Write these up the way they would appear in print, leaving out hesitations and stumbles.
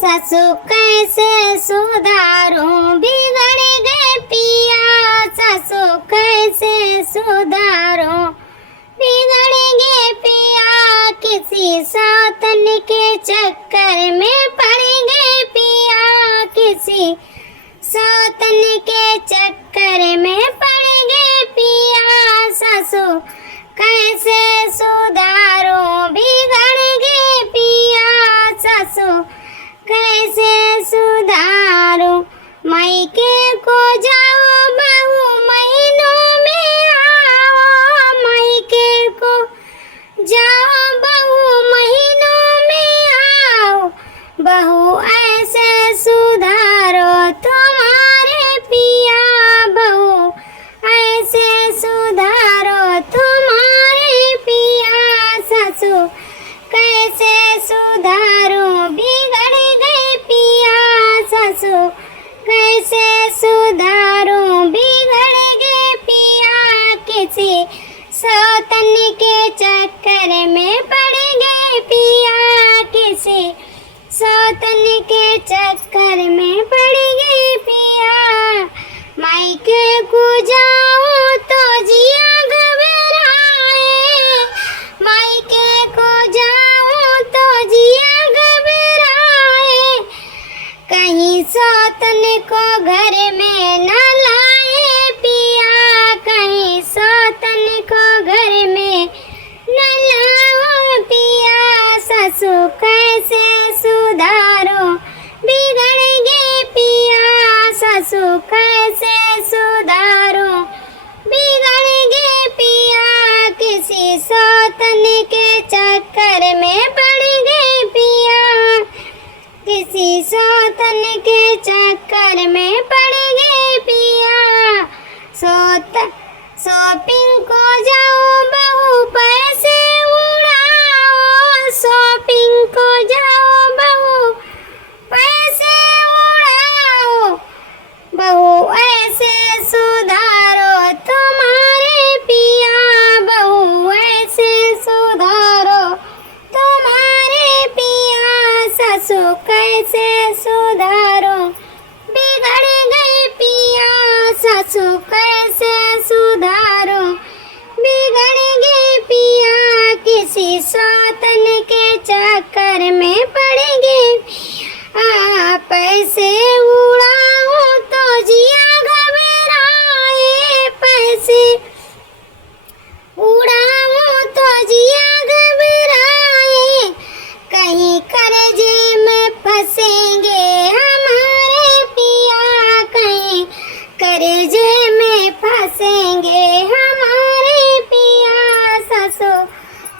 सासू कैसे सुधारूं बिगड़ गए पिया, सासू कैसे सुधारूं बिगड़ गए पिया, किसी सौतन के चक्कर में पड़ गए पिया, किसी सौतन के चक्कर में पड़ गए पिया, सासू कैसे सुधारूं बिगड़ गए पिया, सासू कैसे सुधारूं। मायके को जाओ बहू महीनों में आओ, मायके को जाओ बहू महीनों में आओ, बहू ऐसे सुधारो तुम्हारे पिया, बहू ऐसे सुधारो तुम्हारे पिया, सासू कैसे सुधारूं बिगड़ गए पिया, सासू कैसे सुधारूं बिगड़ गए पिया, किसी सौतन के चक्कर में पड़ गए पिया, किसी सौतन के चक्कर में पड़ गए पिया। मायके को जाऊं तो जिया घबराए, मायके को जाऊं तो जिया घबराए, कहीं सौतन को घर में न लाए पिया, कहीं सौतन को घर में न लाओ पिया, सासू कैसे सुधारो बिगड़ गए पिया, सासू कैसे सुधारो बिगड़ गए पिया, किसी सौतन के चक्कर में पड़ गए पिया, किसी सौतन के चक्कर में पड़ गए पिया। शॉपिंग को जाओ बहू पैसे उड़ाओ, शॉपिंग को जाओ बहू पैसे उड़ाओ, बहू ऐसे सुधारो तुम्हारे पिया, बहू ऐसे सुधारो तुम्हारे पिया, सासू कैसे सुधारो बिगड़ गए पिया, सासू कैसे सुधारो बिगड़ गए पिया, किसी सौतन के चक्कर में पड़ गए पिया, पैसे उड़ाऊं तो जिया घबराए, पैसे उड़ाऊं तो जिया घबराए, कहीं कर्जे में फंसेंगे हमारे पिया, कहीं कर्जे में फंसेंगे हमारे पिया, सासू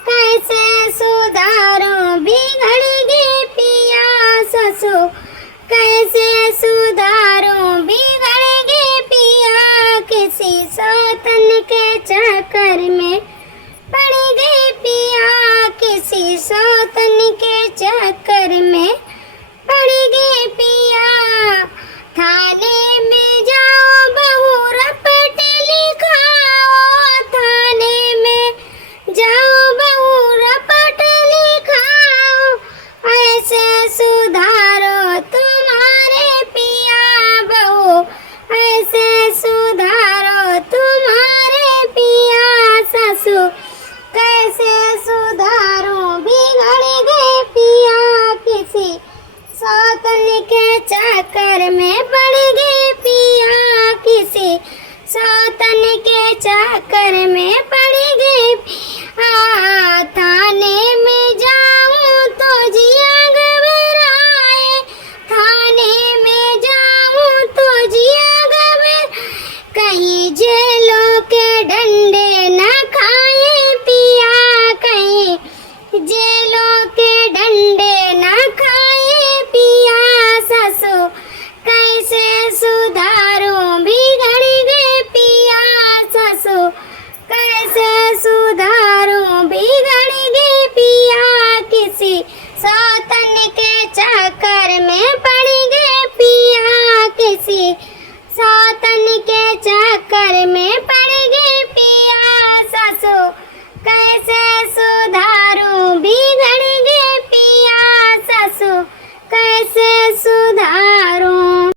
कैसे सुधारूं बिगड़ गए पिया, सासू कैसे सुधारूं बिगड़ गए पिया, किसी सौतन के चक्कर में पड़ गए पिया, किसी सौतन के चक्कर में पड़ गए पिया। थाने में जाओ बहू रपट लिखाओ, थाने में जाओ बहू रपट लिखाओ, ऐसे सुधारो तुम्हारे पिया, बहू ऐसे सुधारो तुम्हारे पिया, सासू कैसे सुधारूं बिगड़ गए पिया, किसी सौतन के चक्कर में पड़ गए पिया, किसी सौतन के चक्कर में पड़ गए पिया। थाने में जाऊं तो जिया घबराए, थाने में जाऊं तो जिया घबराए, कहीं जेलों के डंडे न खाए पिया, कहीं जेलों के डंडे न खाए पिया, सासू कैसे सुधारूं बिगड़ गए पिया, सासू कैसे सुधारूं बिगड़ कैसे सुधार